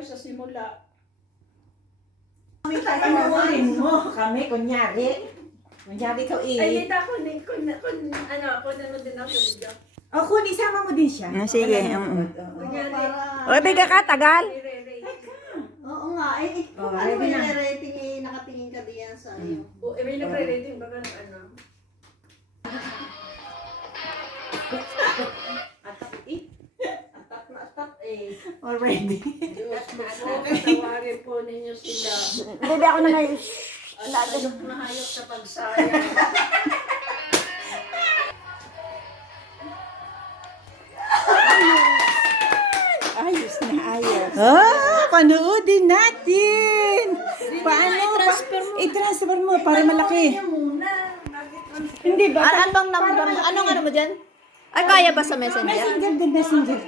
sa simula. Panuorin mo kami, kunyari. Kunyari ikaw Ay, dito ako din, kung naman din ako sa video. O, kun, isama mo din siya. Sige. Kunyari, O, biga ka, tagal. Oo nga, Oh, ano ready may na. rating nakatingin ka diyan sa iyo. may nagre-rating ba ng ano? Atak na atak eh. Already. Diyos, patawarin po ninyo sila. Hindi ako na ngayon. At hayok na hayok sa pagsayang. Ayos na ayos. Panoodin natin. Paano? I-transfer mo para malaki. Hindi ba? Anong ano mo dyan? Ay, kaya ba sa messenger? Messenger din, messenger.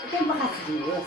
Ito yung makasiyos.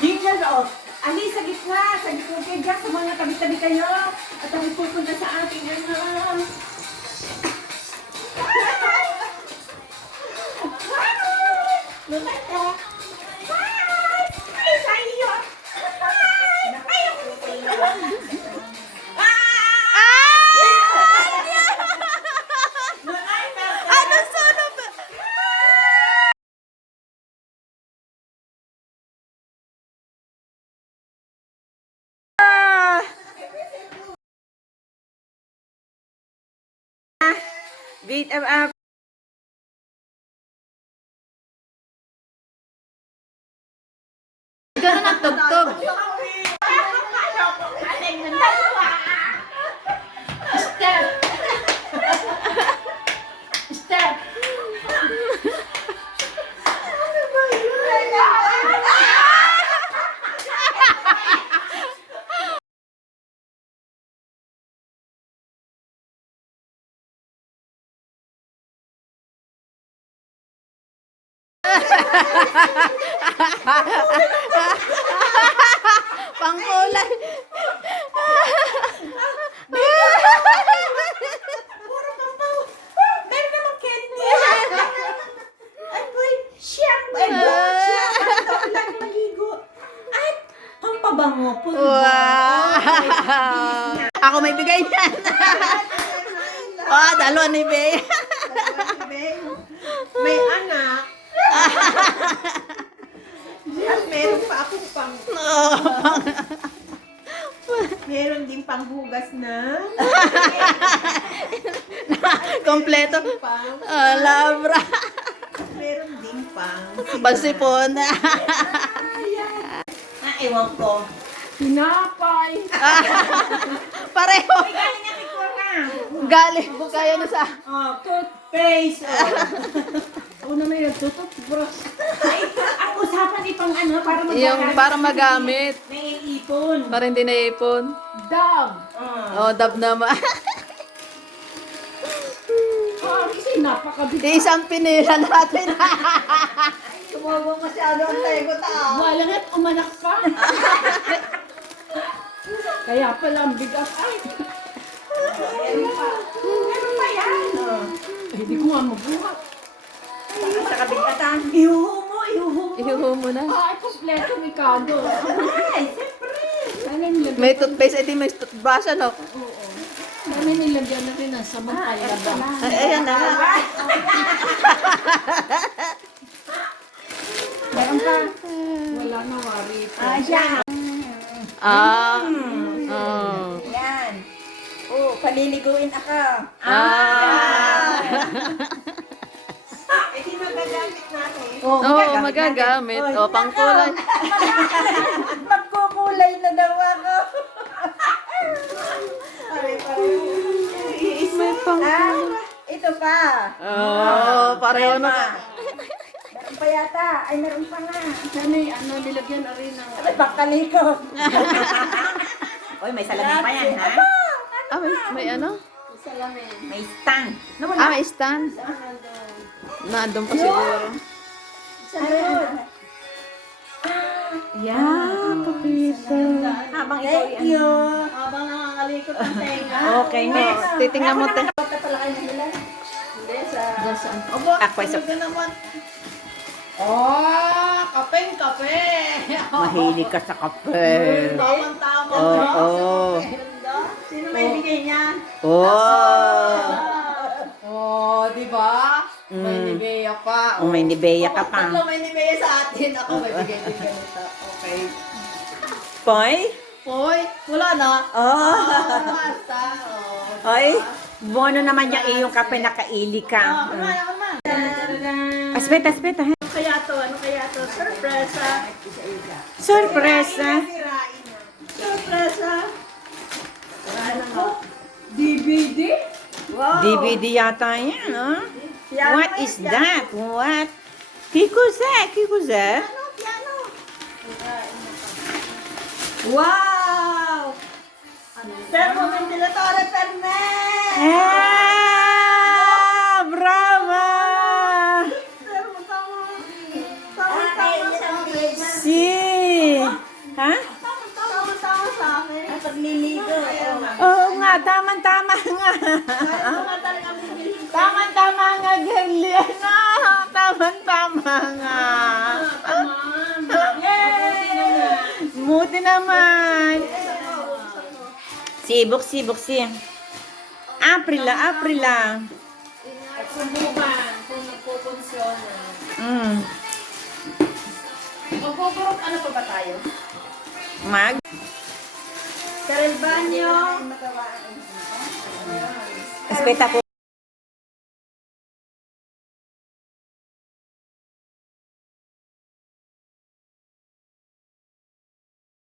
Jingle o. Ali sa gitna kayo dyan, sa mga tabi-tabi kayo. At ang pupunta sa ating ano. Lumata. Wait, Ganun ang tugtog. Step! Step! Pangkulay. Meron namang candy! Ay, boy! Siyang! Ay, boy! Siyang! Ang tao lang maligo. At ang pabango po. Wow! Ako may bigay niyan. Oh, dalawa ni Bea. may anak. At meron pa akong meron din panghugas na. Kompleto. Labra. Meron din pang Pansipon. ewan ko. Pinapay! Pareho. Galing nga picture na! Galing po kayo na sa... Oh, toothpaste! Oh. Ako na may nagtututbrush. Ay, ang usapan ipang ano, para magagamit. Yung para magamit. May ipon. Para hindi naipon. Dog! Oh, dab naman. Oh, kasi napakabigat. Isang pinila natin. Sumabong masyado ang tayo ko tao. Wala nga't umanak pa. Kaya pala ang bigat. Ay! Meron pa yan. Hindi ko nga mabuhat. Sa kabigatan. Ihuho mo, ihuho mo. Ihuho mo na. Ay, kompleto mikado. Ay, siyempre. Ano nilagyan? May toothpaste, edi may toothbrush, ano? Oo. Ano nilagyan na rin ang samantayan ba? Ay, ayan na. Meron pa. Wala na wari. Ah, siya. Ah. Oh. Yan. Oh, paliliguin ako. Ah. Eh, di magagamit natin. Oo, magagamit. O, pangkulay. Magkukulay na daw ako. May pangkulay. Ito pa. Oo, pareho na. Meron pa yata. Ay, meron pa nga. Sana ano, nilagyan na rin ng... Ay, bakaliko. Oy, may salamin pa yan, ha? Ah, may ano? Salamin. May stand. Ah, may stand. Nandun pa siguro. Salamin. Yeah, papito. Habang ikaw Thank you. Habang nakakalikot ang tenga. Okay, next. Titingnan mo, te. Baka pala kayo nila. Hindi, sa... Saan? Ako ay Oh, kape. mahilig ka sa kape. Tama-tama. Oo. Sino may bigay niyan? Oh, di ba? May Mm. Nivea pa. May Nivea ka pa. Tatlo may Nivea sa atin. Ako may bigay din ganito. Okay. Poy? Hoy, wala na. Oh. Basta. Oh. Ay, bono naman yung iyong kape nakaili ka. Aspeta. Ano kaya to? Sorpresa. Sorpresa. Sorpresa. DVD? DVD yata yan, no? What is that? What? Kikuze. Wow! Termo ventilatore per me! Brava! Si. Ha? Tama sa amin. Ang pagliligo. Oo nga, tama nga. Tama talaga ang bibilhin. Tama nga, Gerlian. Tama nga. Muti naman. Sibok si. Aprila. At subukan kung nagpupunsyon. Magpupurot ano pa ba tayo? Mag. Carel Banyo. Espeta po.